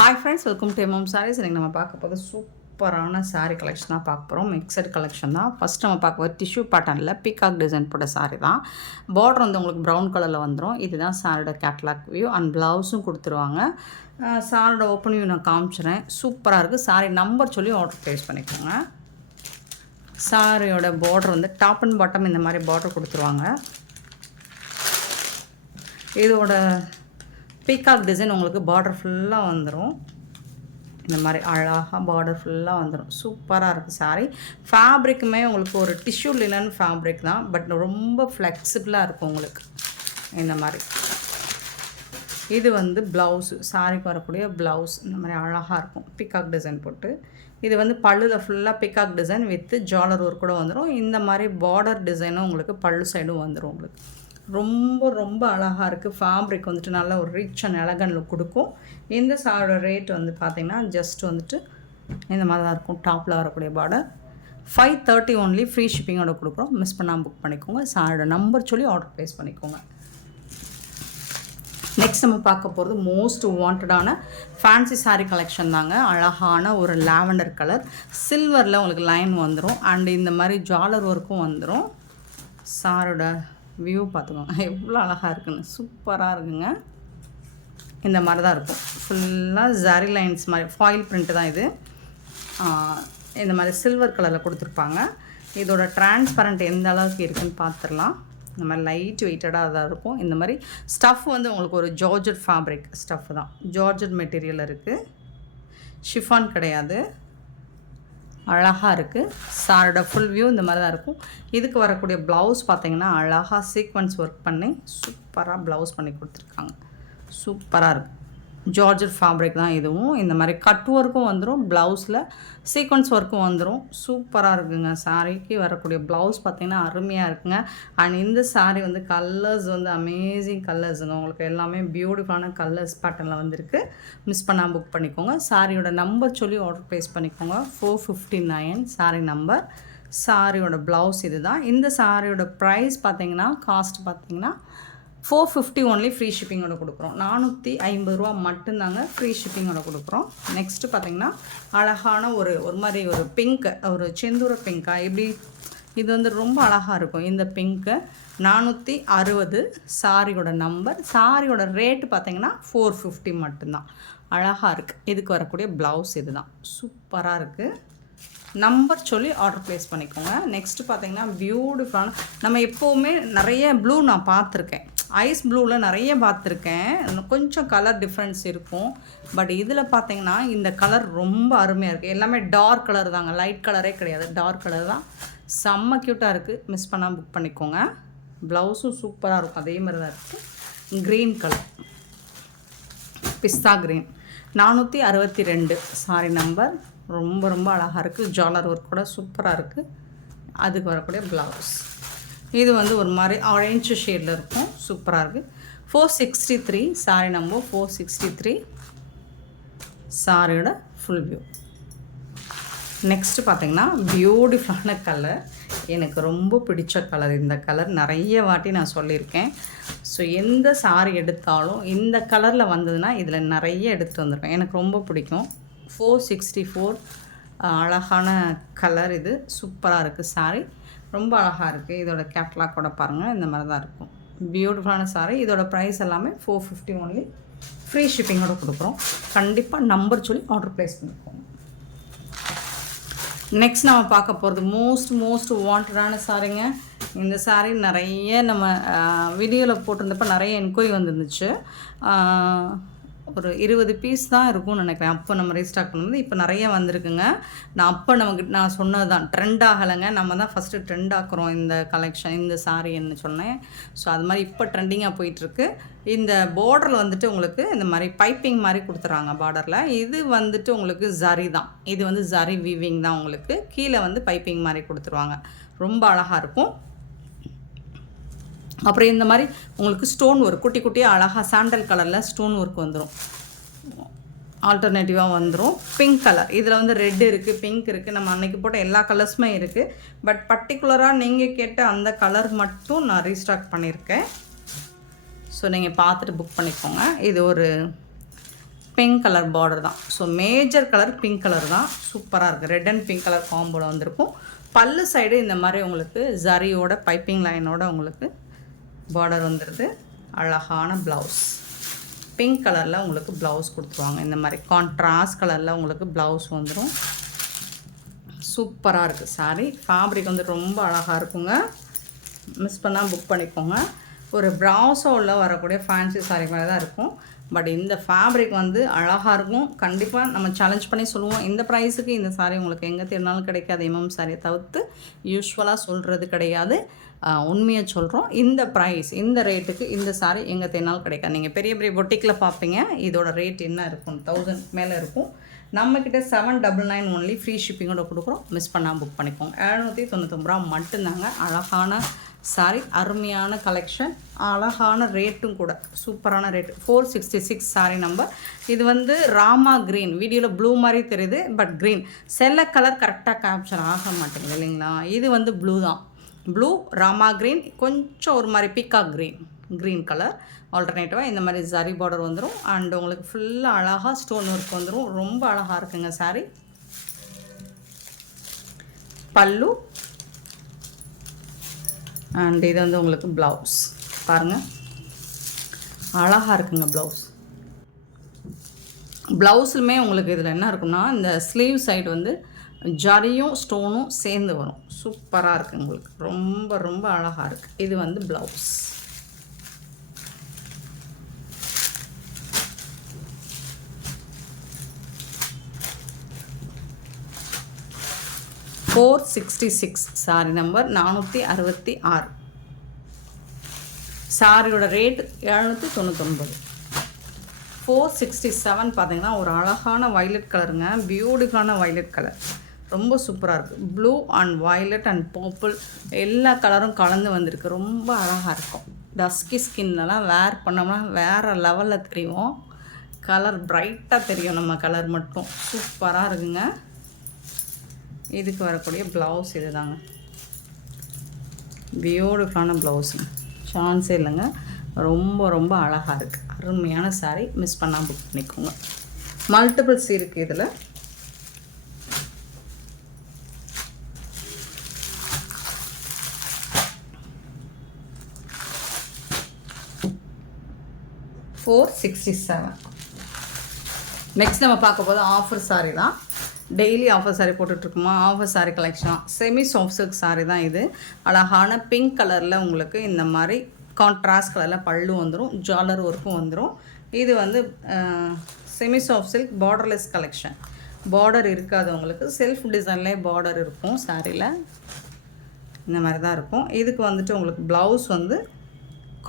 Hi friends, welcome to MM Sarees. இன்றைக்கி நம்ம பார்க்க போது சூப்பரான சாரீ கலெக்ஷன் தான் பார்க்க போகிறோம். மிக்சட் கலெக்ஷன் தான். ஃபஸ்ட் நம்ம பார்க்க போது டிஷ்யூ பேட்டர்னில் பீகாக் டிசைன் போட்ட சாரீ தான். பார்டர் வந்து உங்களுக்கு ப்ரௌன் கலரில் வந்துடும். இதுதான் சாரியோட கேட்லாக் வியூ அண்ட் ப்ளவுஸும் கொடுத்துருவாங்க. சாரியோட ஓப்பன் வியூ நான் காமிச்சிடுறேன். சூப்பராக இருக்குது. சாரீ நம்பர் சொல்லி ஆர்டர் ப்ளேஸ் பண்ணிக்கோங்க. சாரியோட பார்டர் வந்து டாப் அண்ட் பாட்டம் இந்த மாதிரி பார்டர் கொடுத்துருவாங்க. இதோட பீகாக் டிசைன் உங்களுக்கு பார்டர் ஃபுல்லாக வந்துடும். இந்த மாதிரி அழகாக பார்டர் ஃபுல்லாக வந்துடும். சூப்பராக இருக்குது சாரீ. ஃபேப்ரிக்குமே உங்களுக்கு ஒரு டிஷ்யூ லினன் ஃபேப்ரிக் தான், பட் ரொம்ப ஃப்ளெக்சிபிளாக இருக்கும் உங்களுக்கு. இந்த மாதிரி இது வந்து ப்ளவுஸு, சாரீக்கு வரக்கூடிய ப்ளவுஸ் இந்த மாதிரி அழகாக இருக்கும். பீகாக் டிசைன் போட்டு இது வந்து பல்லுவில் ஃபுல்லாக பீகாக் டிசைன் வித்து ஜாலர் ஒர்க் கூட வந்துடும். இந்த மாதிரி பார்டர் டிசைனும் உங்களுக்கு பல்லு சைடும் வந்துடும். உங்களுக்கு ரொம்ப ரொம்ப அழகாக இருக்குது. ஃபேப்ரிக் வந்துட்டு நல்ல ஒரு ரிச் அண்ட் எலகன் லுக் கொடுக்கும். இந்த சாரோட ரேட் வந்து பார்த்திங்கன்னா ஜஸ்ட் வந்துட்டு இந்த மாதிரி தான் இருக்கும். டாப்பில் வரக்கூடிய பார்டர் 530 ஒன்லி. ஃப்ரீ ஷிப்பிங்கோட கொடுக்குறோம். மிஸ் பண்ணாமல் புக் பண்ணிக்கோங்க. சாரோட நம்பர் சொல்லி ஆர்டர் ப்ளேஸ் பண்ணிக்கோங்க. நெக்ஸ்ட் நம்ம பார்க்க போகிறது மோஸ்ட் வாண்டடான ஃபேன்சி சாரீ கலெக்ஷன் தாங்க. அழகான ஒரு லாவெண்டர் கலர் சில்வரில் உங்களுக்கு லைன் வந்துடும். அண்ட் இந்த மாதிரி ஜாலர் ஒர்க்கும் வந்துடும். சாரோட வியூ பார்த்துக்கோங்க எவ்வளோ அழகாக இருக்குன்னு. சூப்பராக இருக்குங்க. இந்த மாதிரி தான் இருக்கும். ஃபுல்லாக ஜரி லைன்ஸ் மாதிரி ஃபாயில் பிரிண்ட்டு தான் இது. இந்த மாதிரி சில்வர் கலரில் கொடுத்துருப்பாங்க. இதோட டிரான்ஸ்பரண்ட் எந்த அளவுக்கு இருக்குதுன்னு பார்த்துடலாம். இந்த மாதிரி லைட் வெயிட்டடாக தான் இருக்கும். இந்த மாதிரி ஸ்டஃப் வந்து உங்களுக்கு ஒரு ஜார்ஜட் ஃபேப்ரிக் ஸ்டஃப் தான். ஜார்ஜட் மெட்டீரியல் இருக்குது, ஷிஃபான் கிடையாது. அழகாக இருக்குது. சாரோட ஃபுல் வியூ இந்த மாதிரி தான் இருக்கும். இதுக்கு வரக்கூடிய ப்ளவுஸ் பார்த்திங்கன்னா அழகாக சீக்வன்ஸ் ஒர்க் பண்ணி சூப்பராக ப்ளவுஸ் பண்ணி கொடுத்துருக்காங்க. சூப்பராக இருக்குது. ஜார்ஜட் ஃபேப்ரிக் தான் இதுவும். இந்த மாதிரி கட் ஒர்க்கும் வந்துடும். ப்ளவுஸில் சீக்வன்ஸ் ஒர்க்கும் வந்துடும். சூப்பராக இருக்குங்க. சாரீக்கு வரக்கூடிய ப்ளவுஸ் பார்த்திங்கன்னா அருமையாக இருக்குங்க. அண்ட் இந்த சாரீ வந்து கலர்ஸ் வந்து அமேசிங் கலர்ஸுங்க. உங்களுக்கு எல்லாமே பியூட்டிஃபுல்லான கலர்ஸ் பேட்டர்னில் வந்துருக்கு. மிஸ் பண்ணால் புக் பண்ணிக்கோங்க. சாரியோட நம்பர் சொல்லி ஆர்டர் ப்ளேஸ் பண்ணிக்கோங்க. 459 சாரீ நம்பர். சாரியோட ப்ளவுஸ் இது தான். இந்த சாரியோட ப்ரைஸ் பார்த்திங்கன்னா காஸ்ட் பார்த்திங்கன்னா 450 ஒன்லி. ஃப்ரீ ஷிப்பிங்கோட கொடுக்குறோம். 450 ரூபா மட்டும்தாங்க ஃப்ரீ ஷிப்பிங்கோட கொடுக்குறோம். நெக்ஸ்ட்டு பார்த்திங்கன்னா அழகான ஒரு மாதிரி ஒரு பிங்க், ஒரு செந்தூர பிங்காக இப்படி இது வந்து ரொம்ப அழகாக இருக்கும். இந்த பிங்க்கு 460 சாரியோட நம்பர். சாரியோட ரேட்டு பார்த்திங்கன்னா 450 மட்டும்தான். அழகாக இருக்குது. இதுக்கு வரக்கூடிய ப்ளவுஸ் இது தான். சூப்பராக இருக்குது. நம்பர் சொல்லி ஆர்டர் ப்ளேஸ் பண்ணிக்கோங்க. நெக்ஸ்ட்டு பார்த்திங்கன்னா பியூட்டிஃபுல்லான, நம்ம எப்போவுமே நிறைய ப்ளூ நான் பார்த்துருக்கேன். ஐஸ் ப்ளூவில் நிறைய பார்த்துருக்கேன். கொஞ்சம் கலர் டிஃப்ரென்ஸ் இருக்கும். பட் இதில் பார்த்திங்கன்னா இந்த கலர் ரொம்ப அருமையாக இருக்குது. எல்லாமே டார்க் கலர் தாங்க, லைட் கலரே கிடையாது. டார்க் கலர் தான். செம்ம க்யூட்டாக இருக்குது. மிஸ் பண்ணால் புக் பண்ணிக்கோங்க. ப்ளவுஸும் சூப்பராக இருக்கும். அதே மாதிரி தான் இருக்குது. க்ரீன் கலர், பிஸ்தா க்ரீன் 462 சாரி நம்பர். ரொம்ப ரொம்ப அழகாக இருக்குது. ஜாலர் ஒர்க் கூட சூப்பராக இருக்குது. அதுக்கு வரக்கூடிய ப்ளவுஸ் இது வந்து ஒரு மாதிரி ஆரஞ்சு ஷேடில் இருக்கும். சூப்பராக இருக்குது. 463 சாரி நம்பர். 463 சாரியோட ஃபுல் வியூ. நெக்ஸ்ட்டு பார்த்திங்கன்னா பியூட்டிஃபுல்லான கலர். எனக்கு ரொம்ப பிடிச்ச கலர் இந்த கலர். நிறைய வாட்டி நான் சொல்லியிருக்கேன். ஸோ எந்த சாரி எடுத்தாலும் இந்த கலரில் வந்ததுன்னா இதில் நிறைய எடுத்துகிட்டு வந்திருக்கேன். எனக்கு ரொம்ப பிடிக்கும். 464 அழகான கலர் இது. சூப்பராக இருக்குது சாரி. ரொம்ப அழகாக இருக்குது. இதோட கேட்லாக்கோட பாருங்கள். இந்த மாதிரி தான் இருக்கும். பியூட்டிஃபுல்லான சாரி. இதோட ப்ரைஸ் எல்லாமே 450 ஒன்லி. ஃப்ரீ ஷிப்பிங்கோட கொடுக்குறோம். கண்டிப்பாக நம்பர் சொல்லி ஆர்டர் ப்ளேஸ் பண்ணிக்கோங்க. நெக்ஸ்ட் நம்ம பார்க்க போகிறது மோஸ்ட் வாண்டடான சாரிங்க. இந்த சாரீ நிறைய நம்ம வீடியோவில் போட்டிருந்தப்போ நிறைய என்கொயரி வந்துருந்துச்சு. ஒரு 20 பீஸ் தான் இருக்கும்னு நினைக்கிறேன். அப்போ நம்ம ரீஸ்டாக் பண்ணும்போது இப்போ நிறைய வந்திருக்குங்க. நான் சொன்னது தான், ட்ரெண்ட் ஆகலைங்க. நம்ம தான் ஃபஸ்ட்டு ட்ரெண்ட் ஆக்குறோம் இந்த கலெக்ஷன், இந்த சாரின்னு சொன்னேன். ஸோ அது மாதிரி இப்போ ட்ரெண்டிங்காக போயிட்டுருக்கு. இந்த பார்டரில் வந்துட்டு உங்களுக்கு இந்த மாதிரி பைப்பிங் மாதிரி கொடுத்துறாங்க பார்டரில். இது வந்துட்டு உங்களுக்கு ஜரி தான். இது வந்து ஜரி வீவிங் தான். உங்களுக்கு கீழே வந்து பைப்பிங் மாதிரி கொடுத்துருவாங்க. ரொம்ப அழகாக இருக்கும். அப்புறம் இந்த மாதிரி உங்களுக்கு ஸ்டோன் ஒர்க் குட்டி குட்டியாக அழகாக சாண்டல் கலரில் ஸ்டோன் ஒர்க் வந்துடும். ஆல்டர்னேட்டிவாக வந்துடும். பிங்க் கலர், இதில் வந்து ரெட் இருக்குது, பிங்க் இருக்குது. நம்ம அன்றைக்கி போட்ட எல்லா கலர்ஸுமே இருக்குது. பட் பர்டிகுலராக நீங்கள் கேட்ட அந்த கலர் மட்டும் நான் ரீஸ்டாக் பண்ணியிருக்கேன். ஸோ நீங்கள் பார்த்துட்டு புக் பண்ணிக்கோங்க. இது ஒரு பிங்க் கலர் பார்டர் தான். So major colour pink colour தான். சூப்பராக இருக்குது. ரெட் அண்ட் பிங்க் கலர் காம்போவில் வந்திருக்கும். பல்லு சைடு இந்த மாதிரி உங்களுக்கு ஜரியோட பைப்பிங் லைனோட உங்களுக்கு பார்டர் வந்துடுது. அழகான ப்ளவுஸ் பிங்க் கலரில் உங்களுக்கு ப்ளவுஸ் கொடுத்துருவாங்க. இந்த மாதிரி கான்ட்ராஸ்ட் கலரில் உங்களுக்கு ப்ளவுஸ் வந்துடும். சூப்பராக இருக்குது சாரீ. ஃபேப்ரிக் வந்து ரொம்ப அழகாக இருக்குங்க. மிஸ் பண்ணால் புக் பண்ணிக்கோங்க. ஒரு ப்ராஸோவில் வரக்கூடிய ஃபேன்சி சாரீ மாதிரி தான் இருக்கும். பட் இந்த ஃபேப்ரிக் வந்து அழகாக இருக்கும். கண்டிப்பாக நம்ம சேலஞ்ச் பண்ணி சொல்லுவோம், இந்த ப்ரைஸுக்கு இந்த சாரீ உங்களுக்கு எங்கே தேடினாலும் கிடைக்காது. எம்எம் சாரியை தவிர்த்து யூஸ்வலாக சொல்கிறது கிடையாது, உண்மையை சொல்கிறோம். இந்த ப்ரைஸ் இந்த ரேட்டுக்கு இந்த சாரீ எங்கே தேடினாலும் கிடைக்காது. நீங்கள் பெரிய பெரிய பொட்டிக்கில் பார்ப்பீங்க, இதோட ரேட் என்ன இருக்கும், 1000 மேலே இருக்கும். நம்மக்கிட்ட 799 ஒன்லி ஃப்ரீ ஷிப்பிங்கோட கொடுக்குறோம். மிஸ் பண்ணால் புக் பண்ணிக்கோங்க. 799 ரூபா மட்டும்தாங்க. அழகான சாரி, அருமையான கலெக்ஷன், அழகான ரேட்டும் கூட, சூப்பரான ரேட்டு. 466 sorry number. இது வந்து ராமா க்ரீன். வீடியோவில் ப்ளூ மாதிரி தெரியுது, பட் க்ரீன். செல்ல கலர் கரெக்டாக கேப்சர் ஆக மாட்டேங்குது இல்லைங்களா. இது வந்து ப்ளூ தான். ப்ளூ ராமா க்ரீன், கொஞ்சம் ஒரு மாதிரி பீகாக் க்ரீன் கலர். ஆல்டர்னேட்டிவாக இந்த மாதிரி ஜரி பார்டர் வந்துடும். அண்ட் உங்களுக்கு ஃபுல்லாக அழகாக ஸ்டோன் ஒர்க் வந்துடும். ரொம்ப அழகாக இருக்குங்க சாரி. பல்லு அண்ட் இது வந்து உங்களுக்கு ப்ளவுஸ் பாருங்கள், அழகாக இருக்குங்க ப்ளவுஸ். ப்ளவுஸுமே உங்களுக்கு இதில் என்ன இருக்குன்னா, இந்த ஸ்லீவ் சைடு வந்து ஜரியும் ஸ்டோனும் சேர்ந்து வரும். சூப்பராக இருக்குது உங்களுக்கு. ரொம்ப ரொம்ப அழகாக இருக்குது. இது வந்து ப்ளவுஸ். $466 sorry number 466. சாரியோட ரேட் 799. 467 பார்த்தீங்கன்னா ஒரு அழகான வயலட் கலருங்க. பியூட்டிஃபுல்லான வயலட் கலர், ரொம்ப சூப்பராக இருக்குது. Blue and violet and purple எல்லா கலரும் கலந்து வந்திருக்கு. ரொம்ப அழகாக இருக்கும். டஸ்கி ஸ்கின்லலாம் வேர் பண்ணோம்னா வேறு லெவலில் தெரியும். கலர் பிரைட்டாக தெரியும். நம்ம கலர் மட்டும் சூப்பராக இருக்குங்க. இதுக்கு வரக்கூடிய ப்ளவுஸ் இது தாங்க. பியூட்டிஃபுல்லான ப்ளவுஸுங்க, சான்ஸே இல்லைங்க. ரொம்ப ரொம்ப அழகாக இருக்குது. அருமையான சாரீ. மிஸ் பண்ணால் புக் பண்ணிக்கோங்க. மல்டிபிள்ஸ் இருக்குது இதில். $467. நெக்ஸ்ட் நம்ம பார்க்க போது ஆஃபர் சாரீ தான். டெய்லி ஆஃபர் சாரீ போட்டுட்ருக்குமா, offer sari collection. Semi soft silk sari தான் இது. அழகான பிங்க் கலரில் உங்களுக்கு இந்த மாதிரி கான்ட்ராஸ்ட் கலரில் பல்லு வந்துடும். ஜாலர் ஒர்க்கும் வந்துடும். இது வந்து semi soft silk borderless collection. Border இருக்காது உங்களுக்கு, செல்ஃப் டிசைன்லேயே பார்டர் இருக்கும் சாரியில். இந்த மாதிரி தான் இருக்கும். இதுக்கு வந்துட்டு உங்களுக்கு ப்ளவுஸ் வந்து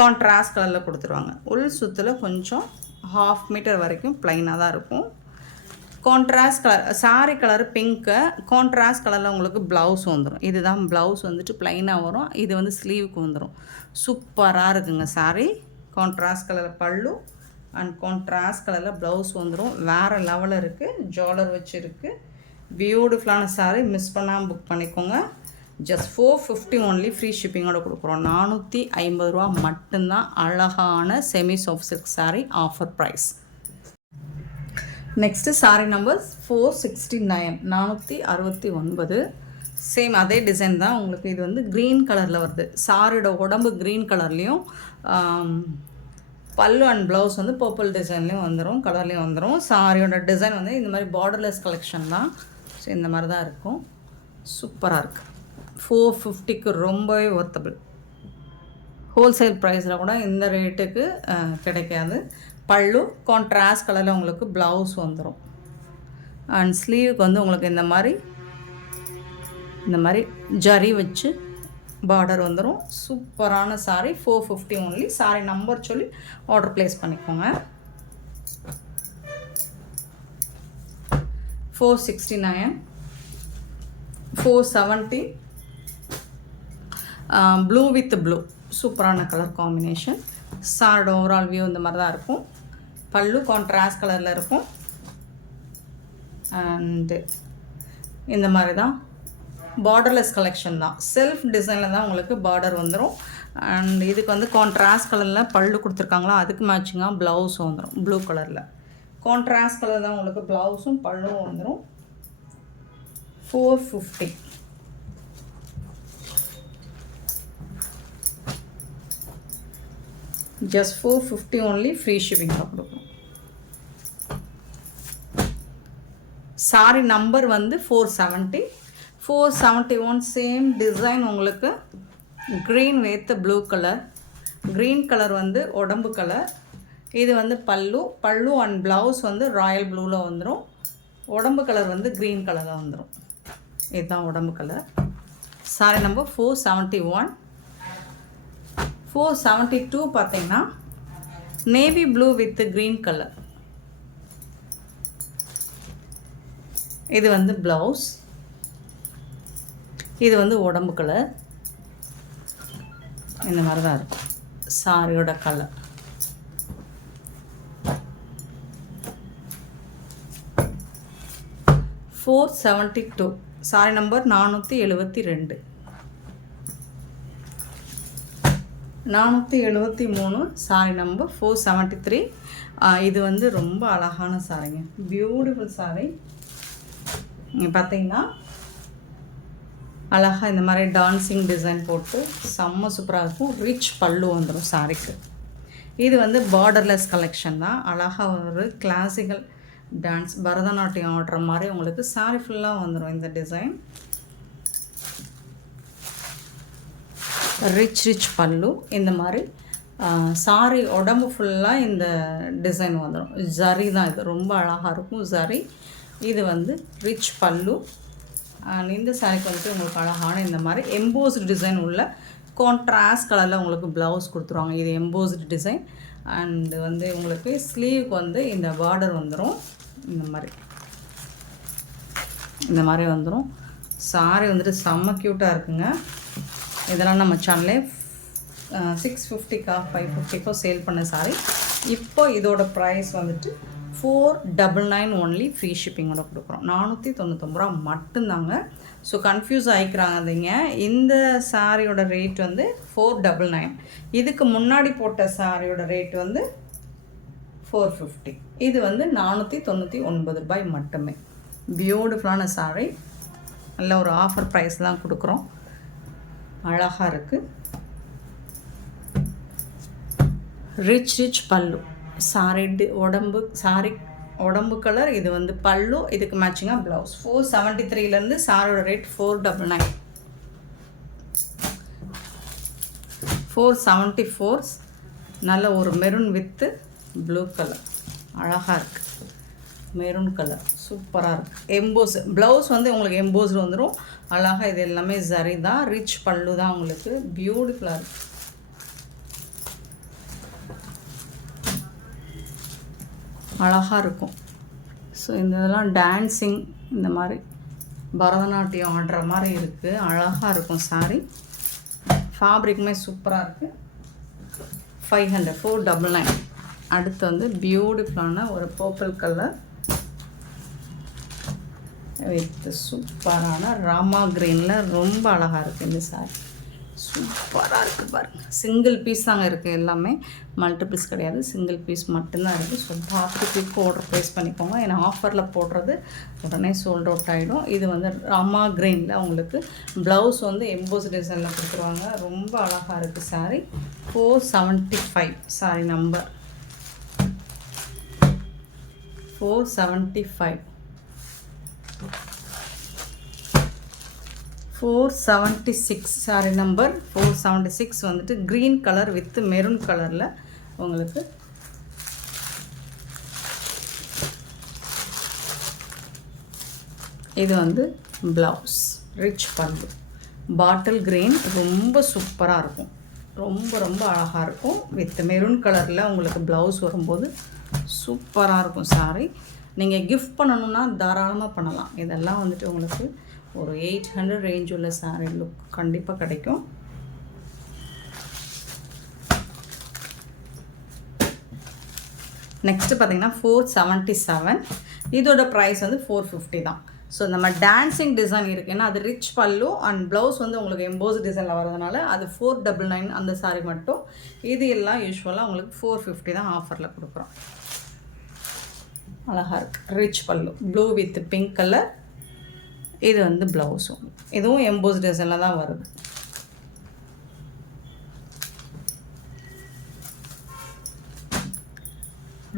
கான்ட்ராஸ்ட் கலரில் கொடுத்துருவாங்க. உள் சுற்றில் கொஞ்சம் 1/2 மீட்டர் வரைக்கும் ப்ளைனாக தான் இருக்கும். Contrast colour sorry colour pink, contrast கலரில் உங்களுக்கு ப்ளவுஸ் வந்துடும். இதுதான் ப்ளவுஸ் வந்துட்டு ப்ளைனாக வரும். இது வந்து ஸ்லீவுக்கு வந்துடும். சூப்பராக இருக்குங்க சாரி. கான்ட்ராஸ்ட் கலரில் பல்லு அண்ட் கான்ட்ராஸ்ட் கலரில் ப்ளவுஸ் வந்துடும். வேறு லெவலில் இருக்குது. ஜாலர் வச்சு இருக்குது. பியூட்டிஃபுல்லான சாரி. மிஸ் பண்ணாமல் புக் பண்ணிக்கோங்க. ஜஸ்ட் 450 ஒன்லி ஃப்ரீ ஷிப்பிங்கோட கொடுக்குறோம். 450 ரூபா மட்டும்தான். அழகான semi soft silk sari offer price. Next sari number 469, 469. Same அதே டிசைன் தான் உங்களுக்கு. இது வந்து க்ரீன் கலரில் வருது. சாரியோட உடம்பு க்ரீன் கலர்லேயும், பல்லு அண்ட் ப்ளவுஸ் வந்து பர்பிள் டிசைன்லேயும் வந்துடும், கலர்லேயும் வந்துடும். சாரியோட டிசைன் வந்து இந்த மாதிரி பார்டர்லெஸ் கலெக்ஷன் தான். ஸோ இந்த மாதிரி தான் இருக்கும். சூப்பராக இருக்குது. 450க்கு ரொம்பவே ஒர்த்தபிள். ஹோல்சேல் ப்ரைஸில் கூட இந்த ரேட்டுக்கு கிடைக்காது. பல்லு கான்ட்ராஸ்ட் கலரில் உங்களுக்கு ப்ளவுஸ் வந்துடும். அண்ட் ஸ்லீவுக்கு வந்து உங்களுக்கு இந்த மாதிரி ஜரி வச்சு பார்டர் வந்துடும். சூப்பரான சாரீ. 450 ஒன்லி. சாரீ நம்பர் சொல்லி ஆர்டர் ப்ளேஸ் பண்ணிக்கோங்க. 469, 470. ப்ளூ வித் ப்ளூ, சூப்பரான கலர் காம்பினேஷன். சாரோட ஓவரால் வியூ இந்த மாதிரி தான் இருக்கும். பல்லு கான்ட்ராஸ்ட் கலரில் இருக்கும். அண்டு இந்த மாதிரி தான் பார்டர்லெஸ் கலெக்ஷன் தான். செல்ஃப் டிசைனில் தான் உங்களுக்கு பார்டர் வந்துடும். அண்ட் இதுக்கு வந்து கான்ட்ராஸ்ட் கலரில் பல்லு கொடுத்துருக்காங்களா, அதுக்கு மேட்சிங்காக ப்ளவுஸ் வந்துடும் ப்ளூ கலரில். கான்ட்ராஸ்ட் கலர் தான் உங்களுக்கு ப்ளவுஸும் பல்லும் வந்துடும். 450. just 450 only, free shipping கொடுக்கும். சாரி நம்பர் வந்து 470. 471 சேம் டிசைன் உங்களுக்கு green with blue colour. Green colour வந்து உடம்பு கலர். இது வந்து பல்லு அண்ட் ப்ளவுஸ் வந்து ராயல் ப்ளூவில் வந்துடும். உடம்பு கலர் வந்து க்ரீன் கலரில் வந்துடும். இதுதான் உடம்பு கலர். Sorry number 471. 472 பார்த்தீங்கன்னா navy blue with green colour. இது வந்து ப்ளவுஸ். இது வந்து உடம்பு கலர். இந்த மாதிரி தான் இருக்கும் சாரியோட colour. $472. Sorry number 472. 473 sorry number 473. இது வந்து ரொம்ப அழகான சாரிங்க, பியூட்டிஃபுல் சாரி. நீங்கள் பார்த்தீங்கன்னா அழகாக இந்த மாதிரி டான்ஸிங் டிசைன் போட்டு செம்ம சூப்பராக இருக்கும். ரிச் பல்லு வந்துடும் சாரிக்கு. இது வந்து பார்டர்லெஸ் கலெக்ஷன் தான். அழகாக ஒரு கிளாசிக்கல் டான்ஸ் பரதநாட்டியம் ஆடுற மாதிரி உங்களுக்கு சாரி ஃபுல்லாக வந்துடும் இந்த டிசைன். ரிச் பல்லு. இந்த மாதிரி சாரி உடம்பு ஃபுல்லாக இந்த டிசைன் வந்துடும். ஜரி தான் இது, ரொம்ப அழகாக இருக்கும் ஜரி. இது வந்து ரிச் பல்லு. இந்த சாரிக்கு வந்துட்டு உங்களுக்கு அழகான இந்த மாதிரி எம்போஸ்டு டிசைன் உள்ள கான்ட்ராஸ்ட் கலரில் உங்களுக்கு ப்ளவுஸ் கொடுத்துருவாங்க. இது எம்போஸ்டு டிசைன். அண்டு வந்து உங்களுக்கு ஸ்லீவுக்கு வந்து இந்த பார்டர் வந்துடும். இந்த மாதிரி வந்துடும். சாரி வந்துட்டு செம்ம க்யூட்டாக இருக்குங்க. இதெல்லாம் நம்ம சேனலே 650க்கா 550க்கோ சேல் பண்ண சாரி. இப்போ இதோட ப்ரைஸ் வந்துட்டு 499 ஒன்லி, ஃப்ரீ ஷிப்பிங்கோட கொடுக்குறோம். 499 ரூபா மட்டும்தாங்க. ஸோ கன்ஃபியூஸ் ஆகிக்கிறாங்க. இந்த சாரியோட ரேட் வந்து 499. இதுக்கு முன்னாடி போட்ட சாரியோட ரேட் வந்து 450. இது வந்து 499 ரூபாய் மட்டுமே. பியூட்டிஃபுல்லான சாரி. நல்ல ஒரு ஆஃபர் ப்ரைஸ் தான் கொடுக்குறோம். அழகாக இருக்குது. ரிச் பல்லு. சாரி உடம்பு கலர். இது வந்து பல்லு. இதுக்கு மேட்சிங்காக ப்ளவுஸ். 473லேருந்து சாரியோட ரேட் 499. 474 நல்ல ஒரு மெரூன் வித்து ப்ளூ கலர். அழகாக இருக்குது. மெரூன் கலர் சூப்பராக இருக்குது. எம்போஸ் ப்ளவுஸ் வந்து உங்களுக்கு எம்போஸ்டு வந்துடும். அழகாக இது எல்லாமே ஜரி தான். ரிச் பல்லு தான் உங்களுக்கு. பியூட்டிஃபுல்லாக இருக்குது. அழகாக இருக்கும். ஸோ இந்த இதெல்லாம் டான்ஸிங் இந்த மாதிரி பரதநாட்டியம் ஆடுற மாதிரி இருக்குது. அழகாக இருக்கும் சாரி. ஃபேப்ரிக்குமே சூப்பராக இருக்குது. 500. 499. அடுத்து வந்து பியூட்டிஃபுல்லான ஒரு பர்பிள் கலர் வித் சூப்பரான ராமா க்ரீனில் ரொம்ப அழகாக இருக்குது இந்த சாரி. சூப்பராக இருக்குது பாருங்கள். சிங்கிள் பீஸ் தாங்க இருக்குது. எல்லாமே மல்டிபிள்ஸ் கிடையாது, சிங்கிள் பீஸ் மட்டும்தான் இருக்குது. ஸோ பார்த்து குயிக் ஆர்டர் ப்ளேஸ் பண்ணிக்கோங்க. ஏன்னா ஆஃபரில் போடுறது உடனே சோல்ட் அவுட் ஆகிடும். இது வந்து ராமா க்ரீனில் உங்களுக்கு ப்ளவுஸ் வந்து எம்போஸ் டிசைனில் கொடுத்துருவாங்க. ரொம்ப அழகாக இருக்குது sorry. 475 sorry number 475. 476 sorry number 476 வந்துட்டு க்ரீன் கலர் வித் மெரூன் கலரில் உங்களுக்கு இது வந்து ப்ளவுஸ். ரிச் பல்லு. பாட்டில் க்ரீன் ரொம்ப சூப்பராக இருக்கும். ரொம்ப அழகாக இருக்கும். வித் மெரூன் கலரில் உங்களுக்கு ப்ளவுஸ் வரும்போது சூப்பராக இருக்கும் சாரி. நீங்கள் கிஃப்ட் பண்ணணுன்னா தாராளமாக பண்ணலாம். இதெல்லாம் வந்துட்டு உங்களுக்கு ஒரு 800 ரேஞ்ச் உள்ள சாரீ லுக் கண்டிப்பாக கிடைக்கும். நெக்ஸ்ட்டு பார்த்தீங்கன்னா 477. இதோட ப்ரைஸ் வந்து 450 தான். ஸோ நம்ம டான்ஸிங் டிசைன் இருக்குன்னா அது ரிச் பல்லு அண்ட் ப்ளவுஸ் வந்து உங்களுக்கு எம்போஸ் டிசைனில் வரதுனால அது 499 அந்த சாரீ மட்டும். இது எல்லாம் யூஸ்வலாக உங்களுக்கு 450 தான் ஆஃபரில் கொடுக்குறோம். அழகாக இருக்குது. ரிச் பல்லு ப்ளூ வித் பிங்க் கலர். இது வந்து ப்ளவுஸும் இதுவும் எம்போஸ் டிசைனில் தான் வருது.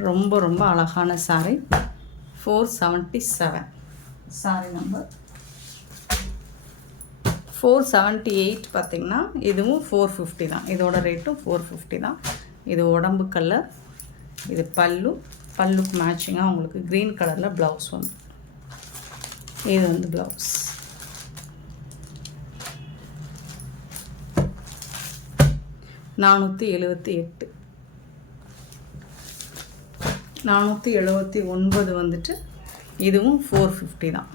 ரொம்ப ரொம்ப அழகான சாரீ. 477 சாரீ நம்பர் 478. பார்த்திங்கன்னா இதுவும் 450 தான். இதோட ரேட்டும் 450 தான். இது உடம்பு கலர். இது பல்லுக்கு மேட்சிங்காக உங்களுக்கு க்ரீன் கலரில் ப்ளவுஸ் வந்து. இது வந்து ப்ளவுஸ். $478. 479 வந்துட்டு இதுவும் 450 தான்.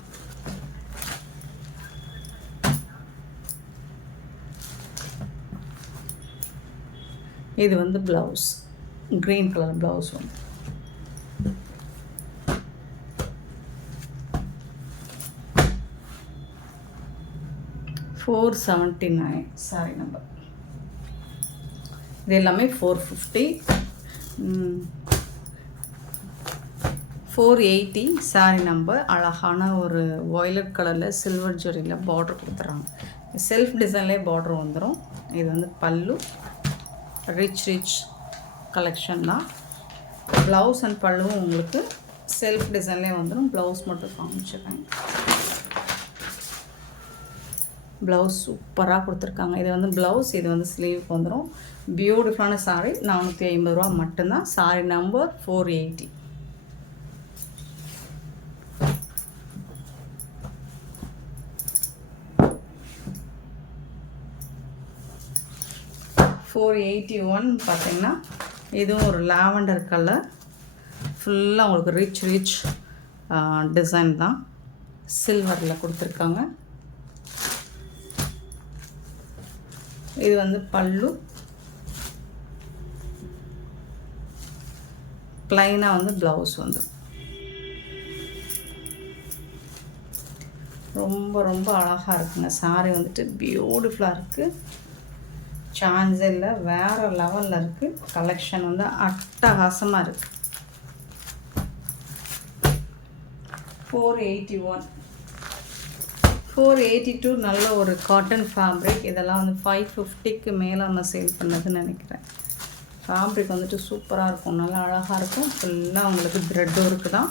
இது வந்து ப்ளவுஸ் க்ரீன் கலர் ப்ளவுஸ் வந்து. $479 சாரி நம்பர். இது எல்லாமே 450. 480 சாரி நம்பர். அழகான ஒரு வயலட் கலரில் சில்வர் ஜரியில் பார்டர் கொடுத்துட்றாங்க. செல்ஃப் டிசைன்லேயே பார்டர் வந்துடும். இது வந்து பல்லு. ரிச் கலெக்ஷன் தான். ப்ளவுஸ் அண்ட் பல்லுவும் உங்களுக்கு செல்ஃப் டிசைன்லேயே வந்துடும். ப்ளவுஸ் மட்டும் காமிச்சிடுறேன். ப்ளவுஸ் சூப்பராக கொடுத்துருக்காங்க. இது வந்து ப்ளவுஸ், இது வந்து ஸ்லீவுக்கு வந்துடும். பியூட்டிஃபுல்லான சாரீ. $450 மட்டும்தான். சாரீ நம்பர் 480. 481 பார்த்திங்கன்னா இதுவும் ஒரு லாவெண்டர் கலர். ஃபுல்லாக உங்களுக்கு ரிச் டிசைன் தான். சில்வரில் கொடுத்துருக்காங்க. இது வந்து பல்லு. ப்ளைனாக வந்து ப்ளவுஸ் வந்து. ரொம்ப ரொம்ப அழகாக இருக்குங்க. சாரீ வந்துட்டு பியூட்டிஃபுல்லாக இருக்குது. சான்ஸ் இல்லை, வேறு லெவலில் இருக்குது. கலெக்ஷன் வந்து அட்டகாசமாக இருக்குது. 481. 482 நல்ல ஒரு காட்டன் ஃபேப்ரிக். இதெல்லாம் வந்து 550க்கு மேலே நம்ம சேல் பண்ணதுன்னு நினைக்கிறேன். ஃபேப்ரிக் வந்துட்டு சூப்பராக இருக்கும், நல்லா அழகாக இருக்கும். ஃபுல்லாக உங்களுக்கு த்ரெட் ஒர்க்கு தான்.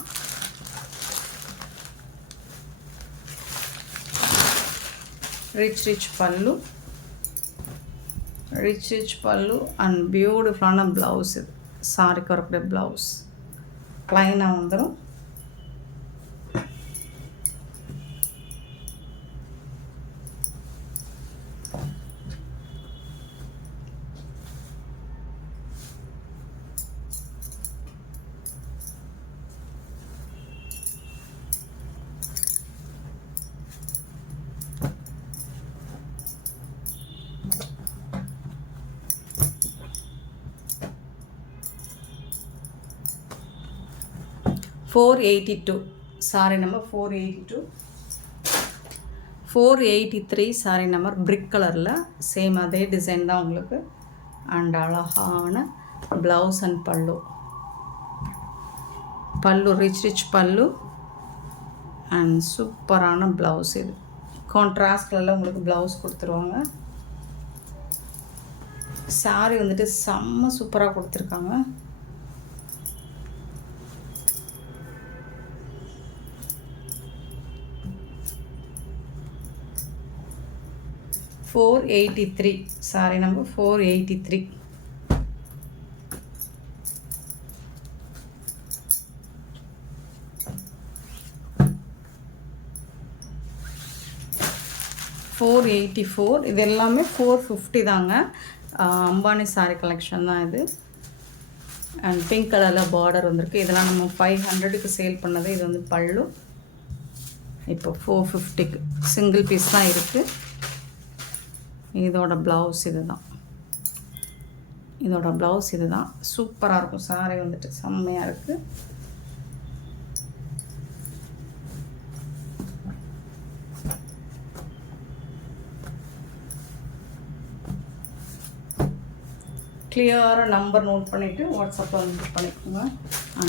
ரிச் பல்லு. ரிச் பல்லு அண்ட் பியூட்டிஃபுல்லான ப்ளவுஸ். இது சாரிக்கு வரக்கூடிய ப்ளவுஸ் ப்ளைனாக வந்துடும். $482 சாரி நம்பர் 482. 483 சாரி நம்பர் பிரிக் கலரில் சேம் அதே டிசைன் தான் உங்களுக்கு. அண்ட் அழகான ப்ளவுஸ் அண்ட் பல்லு ரிச் பல்லு அண்ட் சூப்பரான ப்ளவுஸ். இது கான்ட்ராஸ்ட் கலரில் உங்களுக்கு ப்ளவுஸ் கொடுத்துருவாங்க. சாரி வந்துட்டு செம்ம சூப்பராக கொடுத்துருக்காங்க. $483 சாரி நம்பர் 483. $484. இது எல்லாமே 450 தாங்க. அம்பானி சாரி கலெக்ஷன் தான் இது. அண்ட் பிங்க் கலரில் பார்டர் வந்திருக்கு. இதெல்லாம் நம்ம 500க்கு சேல் பண்ணது. இது வந்து பல்லு. இப்போ 450க்கு சிங்கிள் பீஸ் தான் இருக்குது. இதோட ப்ளவுஸ் இது தான். சூப்பராக இருக்கும். சாரி வந்துட்டு செம்மையாக இருக்குது. கிளியராக நம்பர் நோட் பண்ணிவிட்டு வாட்ஸ்அப்பில் வந்து பண்ணிக்கோங்க.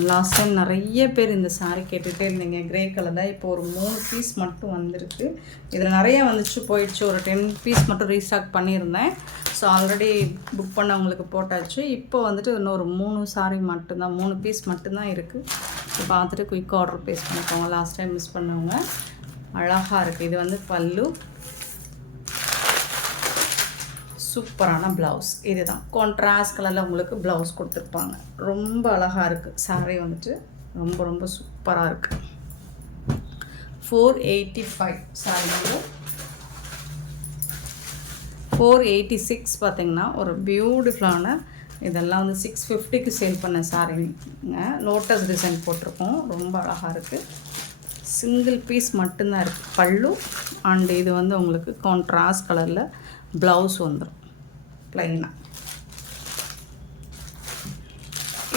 லாஸ்ட் டைம் நிறைய பேர் இந்த சாரீ கேட்டுகிட்டே இருந்தீங்க. க்ரே கலர் தான். இப்போ ஒரு 3 பீஸ் மட்டும் வந்திருக்கு. இதில் நிறைய வந்துச்சு, போயிடுச்சு. ஒரு 10 பீஸ் மட்டும் ரீஸ்டாக் பண்ணியிருந்தேன். ஸோ ஆல்ரெடி புக் பண்ணவங்களுக்கு போட்டாச்சு. இப்போ வந்துட்டு இன்னொரு 3 சாரீ மட்டும்தான், 3 பீஸ் மட்டும்தான் இருக்குது. பார்த்துட்டு குயிக் ஆர்டர் ப்ளேஸ் பண்ணிக்கோங்க. லாஸ்ட் டைம் மிஸ் பண்ணவங்க. அழகாக இருக்குது. இது வந்து பல்லு, சூப்பரான ப்ளவுஸ். இதுதான் கான்ட்ராஸ்ட் கலரில் உங்களுக்கு ப்ளவுஸ் கொடுத்துருப்பாங்க. ரொம்ப அழகாக இருக்குது சாரீ வந்துட்டு, ரொம்ப ரொம்ப சூப்பராக இருக்குது. 485 சாரீ. 486 பார்த்திங்கன்னா ஒரு பியூட்டிஃபுல்லான, இதெல்லாம் வந்து 650க்கு சேல் பண்ண சாரீங்க. லோட்டஸ் டிசைன் போட்டிருக்கோம். ரொம்ப அழகாக இருக்குது. சிங்கிள் பீஸ் மட்டும்தான் இருக்குது பல்லு. அண்ட் இது வந்து உங்களுக்கு கான்ட்ராஸ்ட் கலரில் ப்ளவுஸ் வந்துடும் ப்ளைனாக.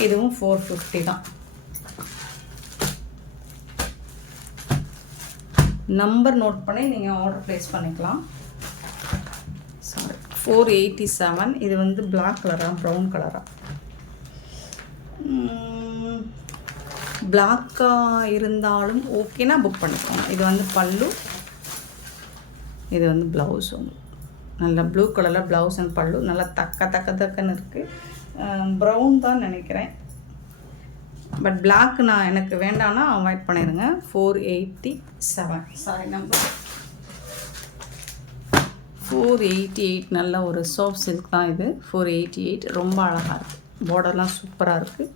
இதுவும் 450 தான். நம்பர் நோட் பண்ணி நீங்கள் ஆர்டர் ப்ளேஸ் பண்ணிக்கலாம். சாரி, 487. இது வந்து பிளாக் கலராக ப்ரௌன் கலராக? பிளாக்காக இருந்தாலும் ஓகேனா புக் பண்ணிக்கோங்க. இது வந்து பல்லு, இது வந்து ப்ளவுஸ். உங்களுக்கு நல்லா ப்ளூ கலரில் ப்ளவுஸ் அண்ட் பல்லு நல்லா தக்கன்னு இருக்குது. ப்ரௌன் தான் நினைக்கிறேன், பட் பிளாக் நான் எனக்கு வேண்டாம்னா அவாய்ட் பண்ணிடுங்க. 487 சாரி நம்பர் 488. நல்ல ஒரு சாஃப்ட் சில்க் தான் இது. 488 ரொம்ப அழகாக இருக்குது. பார்டர்லாம் சூப்பராக இருக்குது.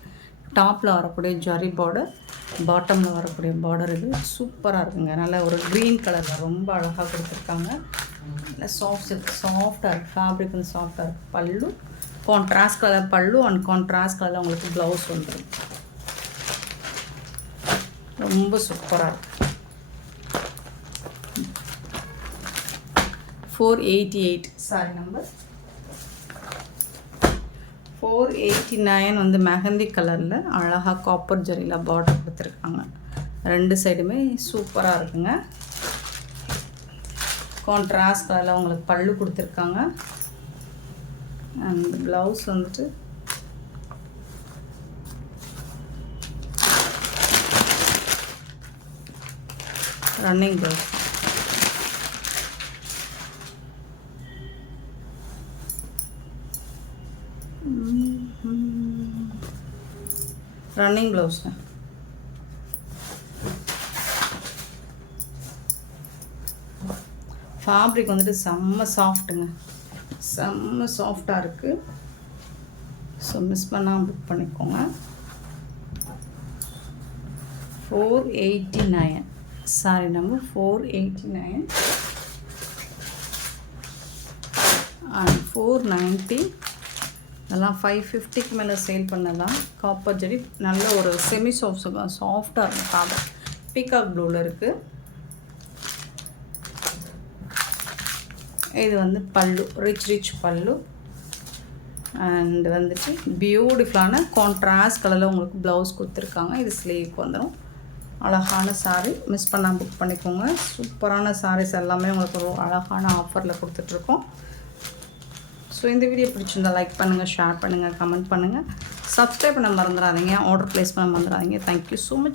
டாப்பில் வரக்கூடிய ஜரி பார்டர், பாட்டமில் வரக்கூடிய பார்டர், இது சூப்பராக இருக்குங்க. நல்ல ஒரு க்ரீன் கலரில் ரொம்ப அழகாக கொடுத்துருக்காங்க. நல்ல சாஃப்ட் சில்க், சாஃப்டாக இருக்குது. ஃபேப்ரிக் வந்து சாஃப்டாக இருக்குது. பல்லு கான்ட்ராஸ்ட் கலர் பல்லு அண்ட் கான்ட்ராஸ்ட் கலரில் உங்களுக்கு ப்ளவுஸ் வந்துடும். ரொம்ப சூப்பராக இருக்குது. 488 சாரி நம்பர் 489 வந்து மெஹந்தி கலரில் அழகாக காப்பர் ஜரியில் பார்டர் கொடுத்துருக்காங்க. 2 சைடுமே சூப்பராக இருக்குங்க. கான்ட்ராஸ்ட் கலரில் உங்களுக்கு பல்லு கொடுத்துருக்காங்க. அண்ட் ப்ளவுஸ் வந்துட்டு ரன்னிங் ப்ளவுஸ். ரன்னிங் ப்ளவுஸ்ங்க. ஃபேப்ரிக் வந்துட்டு செம்ம சாஃப்ட்டுங்க, செம்ம சாஃப்டாக இருக்குது. ஸோ மிஸ் பண்ணாமல் புக் பண்ணிக்கோங்க. 489 சாரி நம்பர் 489 அண்ட் 490. இதெல்லாம் 550க்கு மேலே சேல் பண்ணலாம். காப்பர் ஜெரி நல்ல ஒரு செமி சாஃப்டாக இருக்கும். ஃபேப்ரிக் பீகாக் ப்ளூவில் இருக்குது. இது வந்து பல்லு, ரிச் பல்லு. அண்ட் வந்துட்டு பியூட்டிஃபுல்லான கான்ட்ராஸ்ட் கலரில் உங்களுக்கு ப்ளவுஸ் கொடுத்துருக்காங்க. இது ஸ்லீவ்க்கு வந்துடும். அழகான சாரீ, மிஸ் பண்ணால் புக் பண்ணிக்கோங்க. சூப்பரான சாரீஸ் எல்லாமே உங்களுக்கு ஒரு அழகான ஆஃபரில் கொடுத்துட்ருக்கோம். ஸோ இந்த வீடியோ பிடிச்சிருந்தா லைக் பண்ணுங்கள், ஷேர் பண்ணுங்கள், கமெண்ட் பண்ணுங்கள், சப்ஸ்கிரைப் பண்ண மறந்துடாதீங்க, ஆர்டர் ப்ளேஸ் பண்ண மறந்துடாதீங்க. Thank you so much.